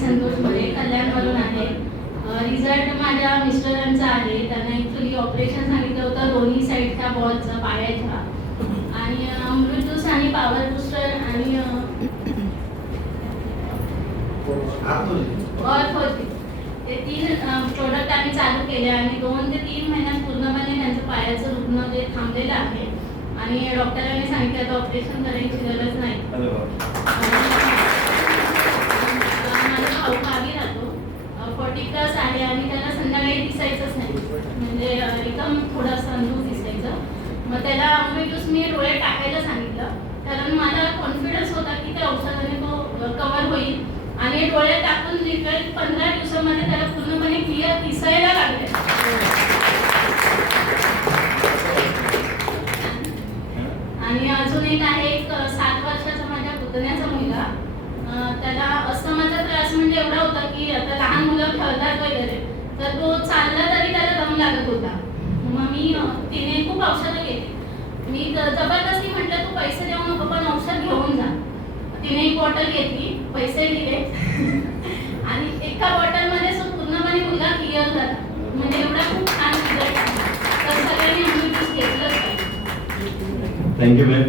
संतोष मध्ये कल्याणवरून आहे. रिझल्ट माझ्या मिस्टरांचा आहे. त्यांना ॲक्च्युली ऑपरेशन सांगितलं होतं दोन्ही साईडच्या बॉलचं पायाच्या, आणि अमृत ज्यूस आणि पॉवर बुस्टर आणि ऑर्थ होती, ते 3 प्रोडक्ट आम्ही चालू केले आणि 2 ते 3 महिन्यात पूर्णपणे त्यांचं पायाचं दुखणं ते थांबलेलं आहे आणि डॉक्टरांनी सांगितलं आता ऑपरेशन करायची गरज नाही. माझा भाऊ गावी राहतो, 40+ आहे आणि त्याला संध्याकाळी दिसायचंच नाही, म्हणजे एकदम थोडंसं अंधूक दिसायचं. मग त्याला अमृत ज्यूस मी डोळे टाकायला सांगितलं, कारण मला कॉन्फिडन्स होता की त्या औषधाने तो कव्हर होईल आणि डोळे टाकून लिटरली 15 दिवसामध्ये त्याला पूर्णपणे क्लिअर दिसायला लागले. आणि अजून एक आहे, एक 7 वर्षाचा माझ्या पुतण्याचा मुलगा, त्याला अस्थमाचा त्रास म्हणजे एवढा होता की आता लहान मुलं खेळतात वगैरे, तर तो चालला तरी त्याला दम लागत होता. मग तिने खूप औषधं घेतली. मी जबरदस्ती म्हटलं तू पैसे देऊ नको पण औषध घेऊन जा. तिने एक बॉटल घेतली, पैसे दिले आणि एका बॉटलमध्ये पूर्णपणे मुलगा क्लिअर झाला. म्हणजे एवढा खूप छान रिझल्ट आहे. तर सगळ्यांनी अमृत ज्यूस घेतलंच पाहिजे. Thank you ma'am.